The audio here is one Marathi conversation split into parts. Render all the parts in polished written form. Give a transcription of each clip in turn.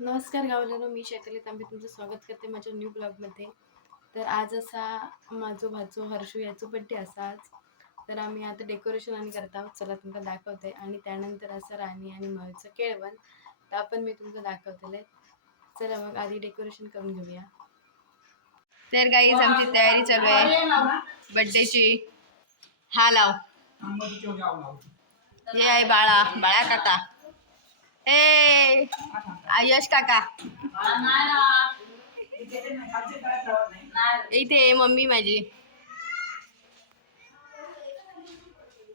नमस्कार गावलेलो, मी शैताली तांबे तुमचं स्वागत करते माझ्या न्यू ब्लॉगमध्ये. तर आज असा माझो भाचो हर्षू याचो बड्डे असा आज. तर आम्ही आता डेकोरेशन आणि करत आहोत. चला तुमका दाखवते. आणि त्यानंतर असं राणी आणि मळचं केळवण तर आपण मी तुमचं दाखवतेले. चला मग आधी डेकोरेशन करून घेऊया. तर गाईज आमची तयारी चालू आहे बड्डेची. हा लाव. हे आहे बाळा काका. ए आयुष काका. इथे मम्मी माझी.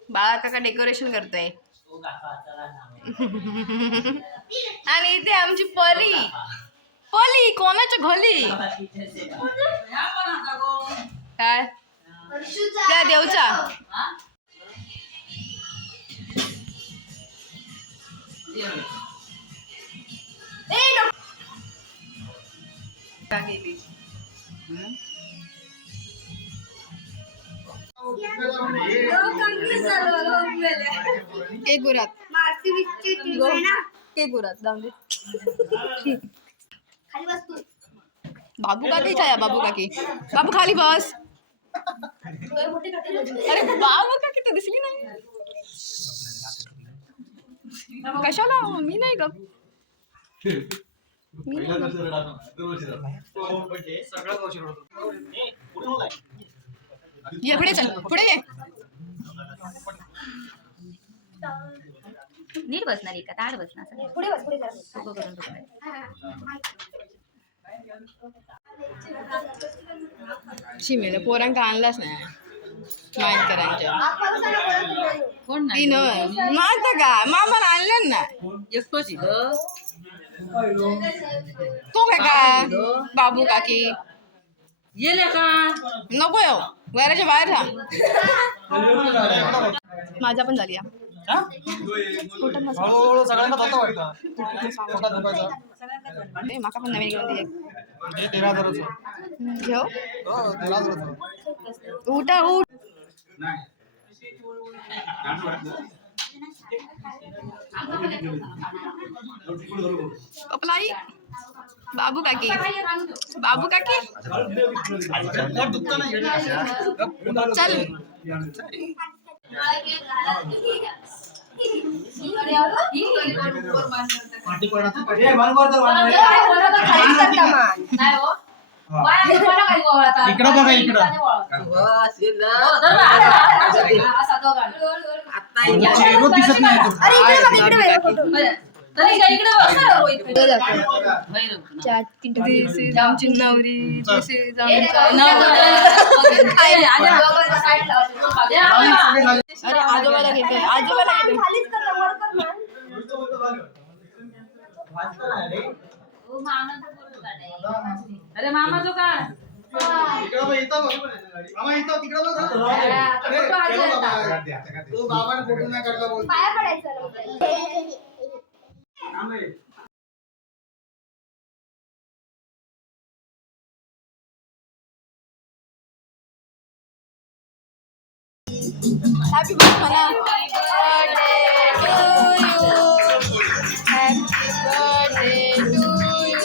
बाळा काका डेकोरेशन करतोय. आणि इथे आमची परी. पली कोणाच्या घोली काय त्या देवचा. के गुरात के गुरात जाऊन दे. बाबू काकी छाया बाबू काकी बाबू खाली बस. अरे बाबू काकी तर दिसली नाही. कशाला मी नाही ग. ये पुढे चल पुढे ये. नीट बसणार का ताड बसणार पुढे बस पुढे शिमेला पोरांका आणलाच नाही मायकरांच्या. कोण ती माझा का मामाला आणलं ना एकटोच तो काय बाबू काकी गेले का नको येऊ घराच्या बाहेर राहा. माझा पण झाली माका पण नवीन घेऊन घेऊ. उठा उठ. पपलाई बाबू काकी बाबू काकी चल. इकडं बघा इकडं. चेहरा दिसत नाही. आमची नवरी. अरे आजोबाला घेतोय आजोबाला घेतोय. अरे मामा जो का happy birthday to you. Happy birthday to you.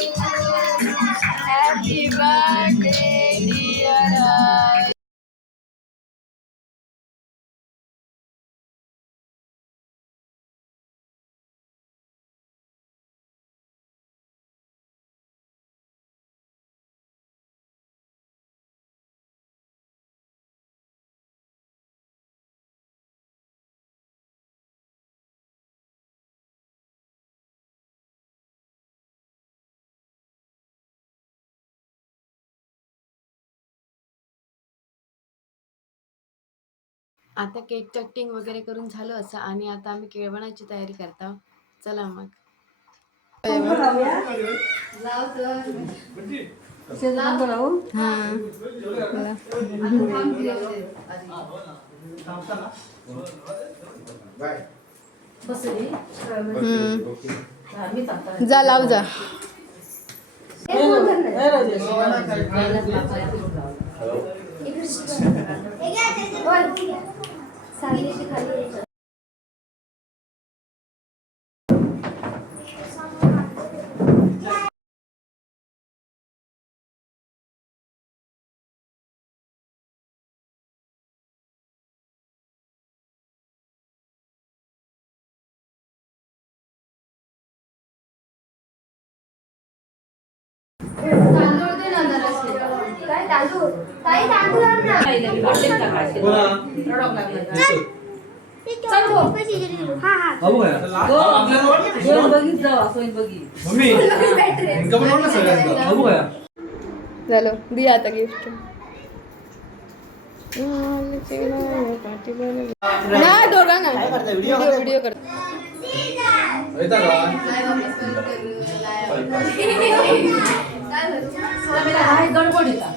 Happy birthday dear. आता केक कटिंग वगैरे करून झालं असं. आणि आता आम्ही केळवणाची तयारी करतो. चला मग. जा लाव जा. बाबू काय बघित जावा सोय बघी मम्मी इनका पण ना सगळ्यांचा बाबू काय झालं दिया आता गिफ्ट ना दोघांना व्हिडिओ कर येता का गडबडीचा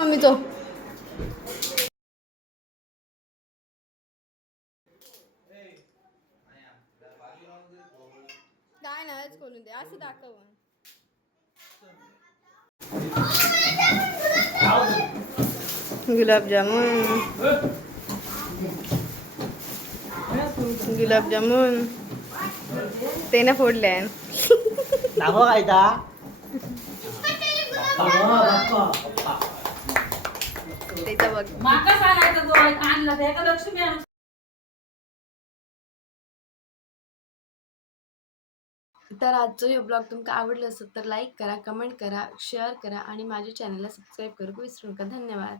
मम्मी तो काय नाहीच खोलून दे असं दाखव गुलाबजामुन ते ना फोडले त्याचा बघ माका सांगायचं तो आणला ते एका लक्ष्मी आणून तर आजचं हे ब्लॉग तुमका आवडलं असेल तर लाईक करा, कमेंट करा, शेअर करा आणि माझ्या चॅनलला सबस्क्राईब करू विसरू नका. धन्यवाद.